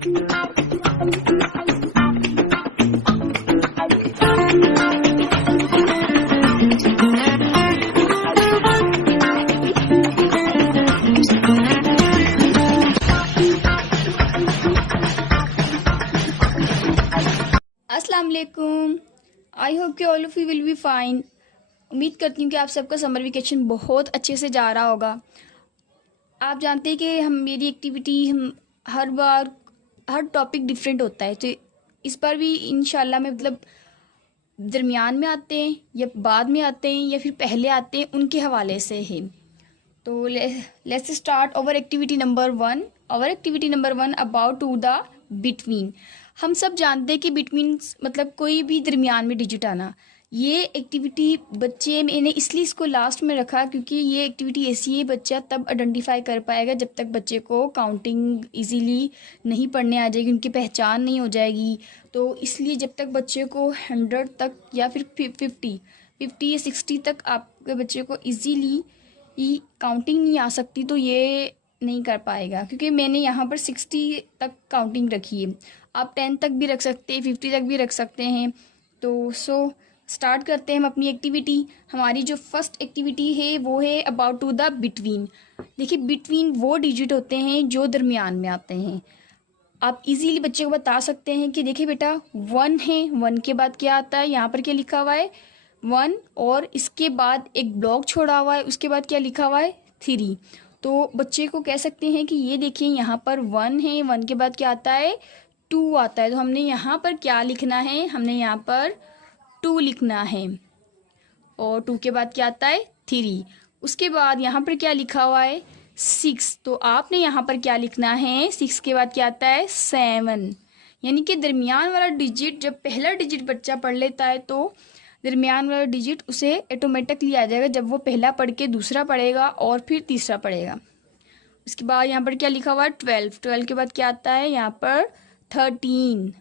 अस्सलाम वालेकुम। I hope कि all of you will be fine. उम्मीद करती हूँ कि आप सबका समर वेकेशन बहुत अच्छे से जा रहा होगा। आप जानते हैं कि मेरी एक्टिविटी हम हर बार हर टॉपिक डिफरेंट होता है, तो इस बार भी इंशाल्लाह मैं मतलब दरमियान में आते हैं या बाद में आते हैं या फिर पहले आते हैं, उनके हवाले से है। तो let's start our activity number 1। Our activity number 1 about to the between. हम सब जानते हैं कि बिटवीन मतलब कोई भी दरमियान में डिजिट आना। ये एक्टिविटी बच्चे मैंने इसलिए इसको लास्ट में रखा क्योंकि ये एक्टिविटी ऐसी है बच्चा तब आइडेंटिफाई कर पाएगा जब तक बच्चे को काउंटिंग इजीली नहीं पढ़ने आ जाएगी, उनकी पहचान नहीं हो जाएगी। तो इसलिए जब तक बच्चे को 100 तक या फिर 50 या 60 तक आपके बच्चे को इजीली काउंटिंग नहीं आ सकती तो ये नहीं कर पाएगा। क्योंकि मैंने यहाँ पर 60 तक काउंटिंग रखी है। आप 10 तक भी रख सकते हैं, 50 तक भी रख सकते हैं। तो स्टार्ट करते हैं हम अपनी एक्टिविटी। हमारी जो फर्स्ट एक्टिविटी है वो है अबाउट टू द बिटवीन। देखिए, बिटवीन वो डिजिट होते हैं जो दरमियान में आते हैं। आप इजीली बच्चे को बता सकते हैं कि देखिए बेटा 1 है, 1 के बाद क्या आता है, यहाँ पर क्या लिखा हुआ है 1, और इसके बाद एक ब्लॉक छोड़ा हुआ है, उसके बाद क्या लिखा हुआ है 3। तो बच्चे को कह सकते हैं कि ये देखिए यहाँ पर 1 है, 1 के बाद क्या आता है 2 आता है। तो हमने यहाँ पर क्या लिखना है, हमने यहाँ पर 2 लिखना है, और 2 के बाद क्या आता है 3। उसके बाद यहाँ पर क्या लिखा हुआ है 6। तो आपने यहाँ पर क्या लिखना है, 6 के बाद क्या आता है 7। यानी कि दरमियान वाला डिजिट, जब पहला डिजिट बच्चा पढ़ लेता है तो दरमियान वाला डिजिट उसे ऑटोमेटिकली आ जाएगा जब वो पहला पढ़ के दूसरा पढ़ेगा और फिर तीसरा पढ़ेगा। उसके बाद यहाँ पर क्या लिखा हुआ है 12। 12 के बाद क्या आता है यहाँ पर 13।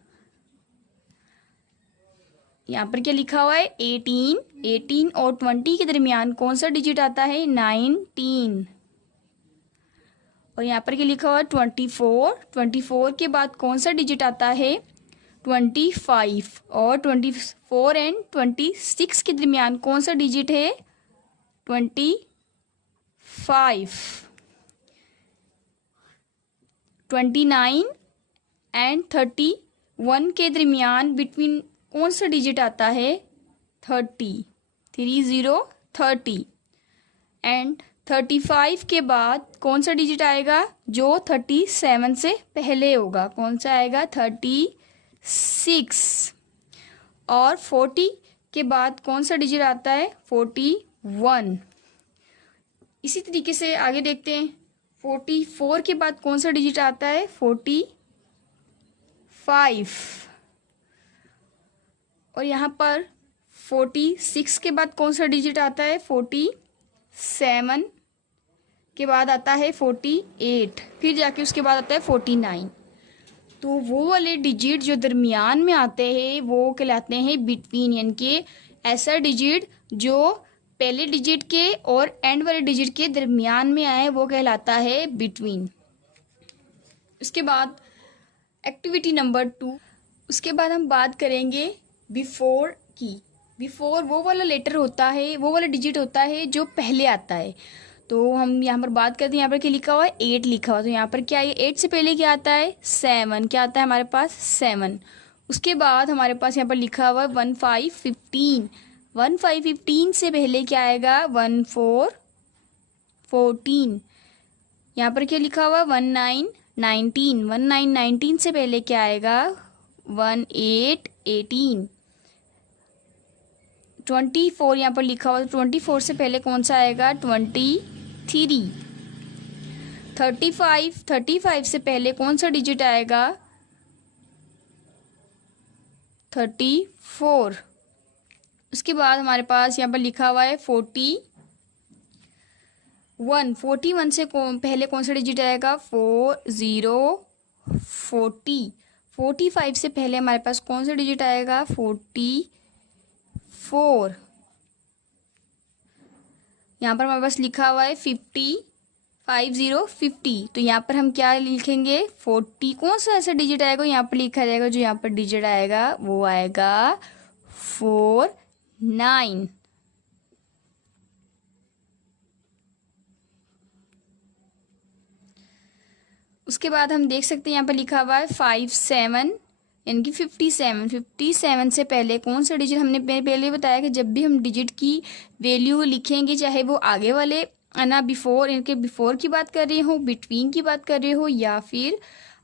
यहाँ पर क्या लिखा हुआ है 18। 18 और 20 के दरमियान कौन सा डिजिट आता है 19। और यहाँ पर क्या लिखा हुआ है 24। 24 के बाद कौन सा डिजिट आता है 25। और 24 एंड 26 के दरमियान कौन सा डिजिट है 25। 29 एंड 31 के दरमियान बिटवीन कौन सा डिजिट आता है 30। 30 एंड 35 के बाद कौन सा डिजिट आएगा जो 37 से पहले होगा, कौन सा आएगा 36। और 40 के बाद कौन सा डिजिट आता है 41। इसी तरीके से आगे देखते हैं। 44 के बाद कौन सा डिजिट आता है 45। और यहाँ पर 46 के बाद कौन सा डिजिट आता है 47 के बाद आता है 48, फिर जाके उसके बाद आता है 49। तो वो वाले डिजिट जो दरमियान में आते हैं वो कहलाते हैं बिटवीन। यानी कि ऐसा डिजिट जो पहले डिजिट के और एंड वाले डिजिट के दरमियान में आए वो कहलाता है बिटवीन। उसके बाद एक्टिविटी नंबर 2। उसके बाद हम बात करेंगे बिफोर की। बिफोर वो वाला लेटर होता है, वो वाला डिजिट होता है जो पहले आता है। तो हम यहाँ पर बात करते हैं, यहाँ पर क्या लिखा हुआ है 8 लिखा हुआ। तो यहाँ पर क्या है 8 से पहले क्या आता है 7। क्या आता है हमारे पास 7। उसके बाद हमारे पास यहाँ पर लिखा हुआ है 15 15 से पहले क्या आएगा 14 14। यहाँ पर क्या लिखा हुआ है 19 से पहले क्या आएगा 18 24 यहाँ पर लिखा हुआ है। 24 से पहले कौन सा आएगा 23। 35 से पहले कौन सा डिजिट आएगा 34। उसके बाद हमारे पास यहाँ पर लिखा हुआ है 41 से पहले कौन सा डिजिट आएगा 40। 45 से पहले हमारे पास कौन सा डिजिट आएगा 44। यहाँ पर हमारे पास लिखा हुआ है 50 50 तो यहाँ पर हम क्या लिखेंगे 40। कौन सा ऐसा डिजिट आएगा यहाँ पर लिखा जाएगा, जो यहाँ पर डिजिट आएगा वो आएगा 49। उसके बाद हम देख सकते हैं यहाँ पर लिखा हुआ है 57 यानी कि 57 से पहले कौन सा डिजिट, हमने पहले बताया कि जब भी हम डिजिट की वैल्यू लिखेंगे, चाहे वो आगे वाले ना बिफोर, इनके बिफोर की बात कर रहे हो, बिटवीन की बात कर रहे हो या फिर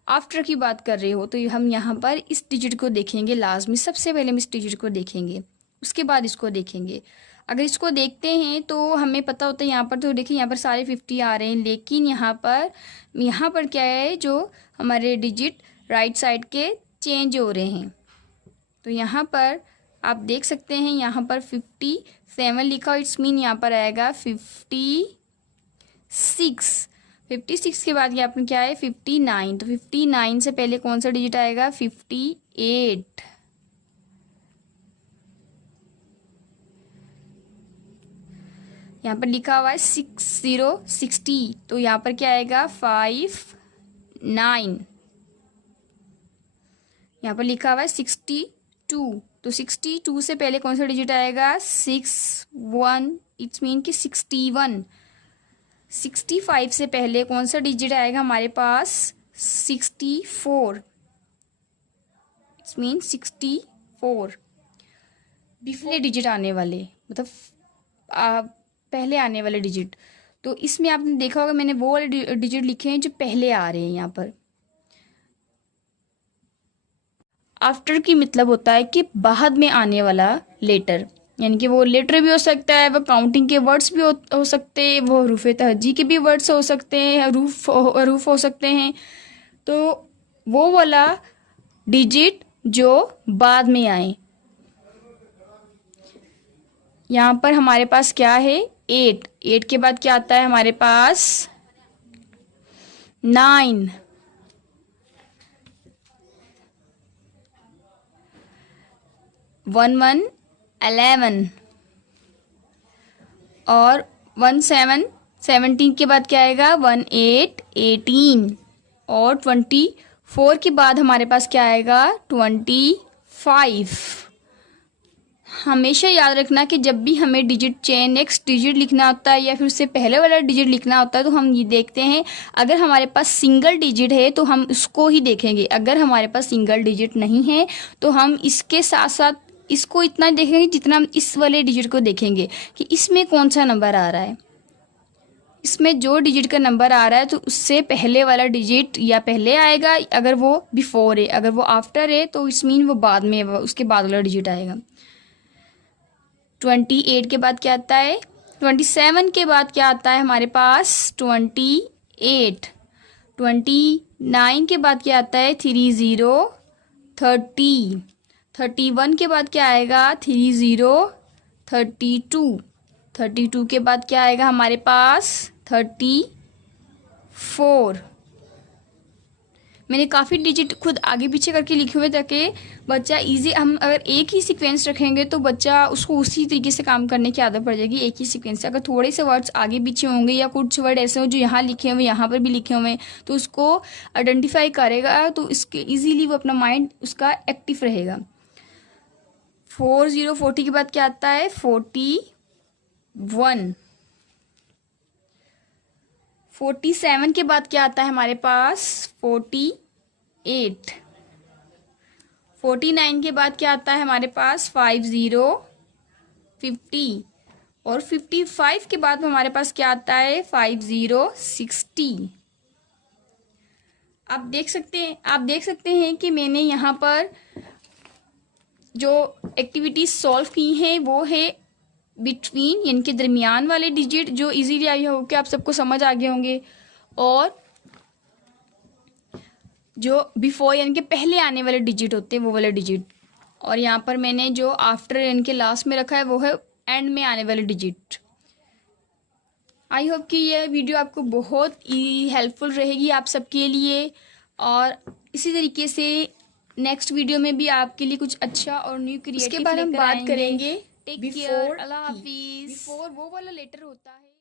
आफ्टर की बात कर रहे हो, तो हम यहाँ पर इस डिजिट को देखेंगे लाजमी। सबसे पहले हम इस डिजिट को देखेंगे, उसके बाद इसको देखेंगे। अगर इसको देखते हैं तो हमें पता होता है यहाँ पर, तो देखिए यहाँ पर सारे 50 आ रहे हैं, लेकिन यहाँ पर क्या है, जो हमारे डिजिट राइट साइड के चेंज हो रहे हैं। तो यहाँ पर आप देख सकते हैं यहाँ पर 57 लिखा हो, इट्स मीन यहाँ पर आएगा 56 के बाद यहाँ पर क्या है 59। तो 59 से पहले कौन सा डिजिट आएगा 58। यहाँ पर लिखा हुआ है 60, तो यहाँ पर क्या आएगा 59। यहाँ पर लिखा हुआ है 62, तो 62 से पहले कौन सा डिजिट आएगा 61, इट्स मीन कि 61। 65 से पहले कौन सा डिजिट आएगा हमारे पास 64, इट्स मीन 64। बिफोर डिजिट आने वाले मतलब पहले आने वाले डिजिट, तो इसमें आपने देखा होगा मैंने वो वाले डिजिट लिखे हैं जो पहले आ रहे हैं यहाँ पर। आफ्टर की मतलब होता है कि बाद में आने वाला लेटर, यानी कि वो लेटर भी हो सकता है, वो काउंटिंग के वर्ड्स भी हो सकते हैं, वो हरूफ तहजी के भी वर्ड्स हो सकते हैं, हरूफ हो सकते हैं। तो वो वाला डिजिट जो बाद में आए, यहाँ पर हमारे पास क्या है 8 के बाद क्या आता है हमारे पास 9, 11 11 और 17 के बाद क्या आएगा 18 18 और 24 के बाद हमारे पास क्या आएगा 25। हमेशा याद रखना कि जब भी हमें नेक्स्ट डिजिट लिखना होता है या फिर उससे पहले वाला डिजिट लिखना होता है, तो हम ये देखते हैं अगर हमारे पास सिंगल डिजिट है तो हम उसको ही देखेंगे, अगर हमारे पास सिंगल डिजिट नहीं है तो हम इसके साथ साथ इसको इतना देखेंगे जितना हम इस वाले डिजिट को देखेंगे कि इसमें कौन सा नंबर आ रहा है। इसमें जो डिजिट का नंबर आ रहा है तो उससे पहले वाला डिजिट या पहले आएगा, अगर वो बिफोर है, अगर वो आफ्टर है तो इस मीन वो बाद में, उसके बाद वाला डिजिट आएगा। 28 के बाद क्या आता है 27 के बाद क्या आता है हमारे पास 28। 29 के बाद क्या आता है 30 30। 31 के बाद क्या आएगा 30 32। 32 के बाद क्या आएगा हमारे पास 34। मैंने काफ़ी डिजिट खुद आगे पीछे करके लिखे हुए ताकि बच्चा इजी, हम अगर एक ही सीक्वेंस रखेंगे तो बच्चा उसको उसी तरीके से काम करने की आदत पड़ जाएगी एक ही सीक्वेंस से। अगर थोड़े से वर्ड्स आगे पीछे होंगे या कुछ वर्ड ऐसे हो जो यहाँ लिखे हुए यहाँ पर भी लिखे हुए हैं तो उसको आइडेंटिफाई करेगा, तो इसके ईजीली वो अपना माइंड उसका एक्टिव रहेगा। 40 के बाद क्या आता है 41। 47 के बाद क्या आता है हमारे पास 48। 49 के बाद क्या आता है हमारे पास 50 और 55 के बाद हमारे पास क्या आता है 60। आप देख सकते हैं कि मैंने यहाँ पर जो एक्टिविटीज सॉल्व की हैं वो है बिटवीन, यानी कि दरमियान वाले डिजिट जो इजीली आई हो कि आप सबको समझ आ गए होंगे, और जो बिफोर यानी कि पहले आने वाले डिजिट होते हैं वो वाले डिजिट, और यहाँ पर मैंने जो आफ्टर यानी कि लास्ट में रखा है वो है एंड में आने वाले डिजिट। आई होप कि यह वीडियो आपको बहुत ही हेल्पफुल रहेगी आप सबके लिए, और इसी तरीके से नेक्स्ट वीडियो में भी आपके लिए कुछ अच्छा और न्यू क्रिएटिव उसके बाद हम बात करेंगे टेक केयर, अल्लाह हाफिज। बिफोर वो वाला लेटर होता है।